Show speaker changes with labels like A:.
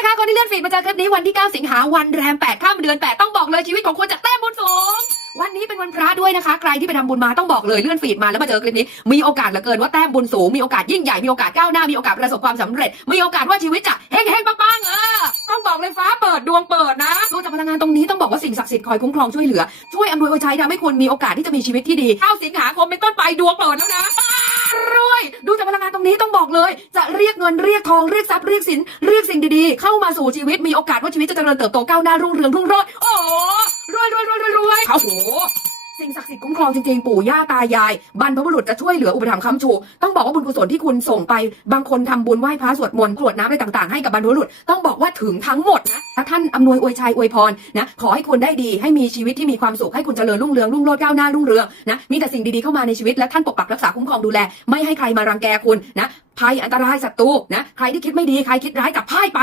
A: นะคะ คนที่เลื่อนฟีดมาเจอคลิปนี้วันที่ 9 สิงหาวันแรม 8 ข้ามเดือน 8 ต้องบอกเลยชีวิตของคุณจะแต้มบุญสูง วันนี้เป็นวันพระด้วยนะคะ ใครที่ไปทำบุญมาต้องบอกเลยเลื่อนฟีดมาแล้วมาเจอคลิปนี้ มีโอกาสเหลือเกินว่าแต้มบุญสูง มีโอกาสยิ่งใหญ่ มีโอกาสก้าวหน้า มีโอกาสประสบความสำเร็จ มีโอกาสว่าชีวิตจะเฮงเฮงๆปังๆเออต้องบอกเลยฟ้าเปิดดวงเปิดนะดูจากพลังงานตรงนี้ต้องบอกว่าสิ่งศักดิ์สิทธิ์คอยคุ้มครองช่วยเหลือ ช่วยอำนวยอวยชัยทำให้คุณมีโอกาสที่จะมีชีวิตที่ดี9สิงหาคมเป็นต้นไปดวงเปิดแล้วนะรวยดู นี้ต้องบอกเลย จะเรียกเงินเรียกทองเรียกทรัพย์เรียกสินเรียกสิ่งดีๆ เข้ามาสู่ชีวิตมีโอกาสว่าชีวิตจะเจริญเติบโตก้าวหน้ารุ่งเรืองรุ่งโรจน์โอ้รวยรวยรวยรวยรวยเขาโห สิ่งศักดิ์สิทธิ์คุ้มครองจริงๆ ปู่ย่าตายาย บรรพบุรุษจะช่วยเหลืออุปถัมภ์ค้ำชู ต้องบอกว่าบุญกุศลที่คุณส่งไป บางคนทำบุญไหว้พระสวดมนต์กรวดน้ำอะไรต่างๆ ให้กับบรรพบุรุษ ต้องบอกว่าถึงทั้งหมดนะถ้าท่านอำนวยอวยชัยอวยพรนะ ขอให้คุณได้ดี ให้มีชีวิตที่มีความสุข ให้คุณเจริญรุ่งเรืองรุ่งโรจน์ก้าวหน้ารุ่งเรืองนะ มีแต่สิ่งดีๆเข้ามาในชีวิต และท่านปกปักรักษาคุ้มครองดูแล ไม่ให้ใครมารังแกคุณนะ ภัยอันตรายศัตรูนะ ใครที่คิดไม่ดี ใครคิดร้ายกับพ่ายไป